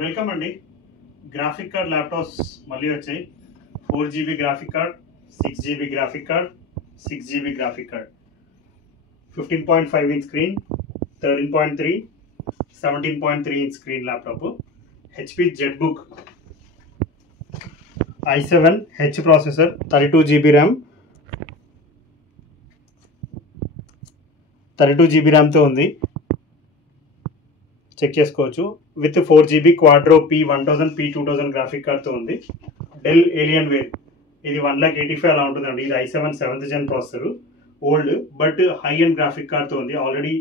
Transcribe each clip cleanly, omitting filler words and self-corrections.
Welcome అండి. Graphic card laptops మళ్ళీ వచ్చాయి. 4GB graphic card, 6GB graphic card, 6GB graphic card, 15.5 inch screen, 13.3, 17.3 inch screen laptop, HP Jetbook i7 processor, 32GB RAM, 32GB ర్యామ్తో ఉంది. Check చేసుకోవచ్చు. With 4GB Quadro P1000 P2000 graphic కార్డ్తో ఉంది. Del alien wear, ఇది 1,85,000 అలా ఉంటుందండి. ఇది i7 7th gen processor, old but high and graphic కార్డ్తో ఉంది. ఆల్రెడీ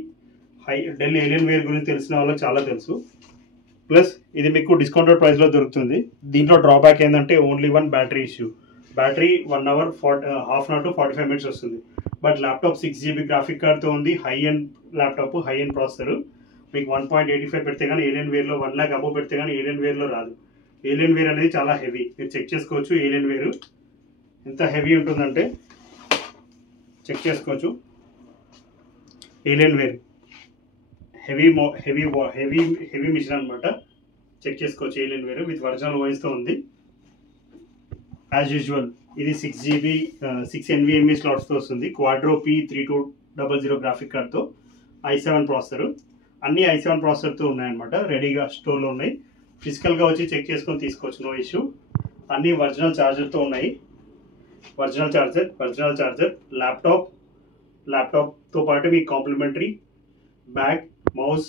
డెల్ ఏలియన్ వేర్ గురించి తెలిసిన వాళ్ళకి చాలా తెలుసు. ప్లస్ ఇది మీకు డిస్కౌంటెడ్ ప్రైస్లో దొరుకుతుంది. దీంట్లో డ్రాబ్యాక్ ఏంటంటే only one battery issue. Battery 1 hour half an hour to 45 minutes వస్తుంది. బట్ ల్యాప్టాప్ 6GB గ్రాఫిక్ కార్డ్తో ఉంది. High end laptop, high end processor. మీకు 1.85 పెడితే కానీ ఏలియన్ వేర్లో 1 lakh అబోవ్ పెడితే కానీ ఏలియన్ వేర్లో రాదు. ఏలియన్ వేర్ అనేది చాలా హెవీ, మీరు చెక్ చేసుకోవచ్చు. ఏలియన్ వేరు ఎంత హెవీ ఉంటుందంటే చెక్ చేసుకోవచ్చు. Alienware heavy heavy heavy heavy machine అనమాట. చెక్ చేసుకోవచ్చు. ఏలియన్ వేరు విత్ ఒరిజినల్ వాయిస్తో ఉంది. యాజ్ యూజువల్ ఇది 6GB 6 NVMe స్లాట్స్తో వస్తుంది. క్వాడ్రో P3200 గ్రాఫిక్ కార్డ్తో, i7 ప్రాసెసర్. అన్ని i7 ప్రాసెసర్తో ఉన్నాయన్నమాట. రెడీగా స్టోర్లో ఉన్నాయి. ఫిజికల్గా వచ్చి చెక్ చేసుకొని తీసుకోవచ్చు, నో ఇష్యూ. అన్ని ఒరిజినల్ ఛార్జర్తో ఉన్నాయి. ఒరిజినల్ ఛార్జర్, ల్యాప్టాప్తో పాటు మీకు కాంప్లిమెంటరీ బ్యాగ్, మౌస్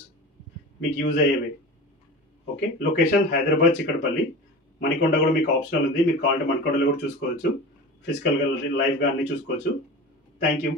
మీకు యూజ్ అయ్యేవి. Okay, location Hyderabad Chikkadpally. మణికొండ కూడా మీకు ఆప్షనల్ ఉంది. మీరు కావాలంటే మణికొండలో కూడా చూసుకోవచ్చు. ఫిజికల్గా లైవ్గా అన్నీ చూసుకోవచ్చు. Thank you.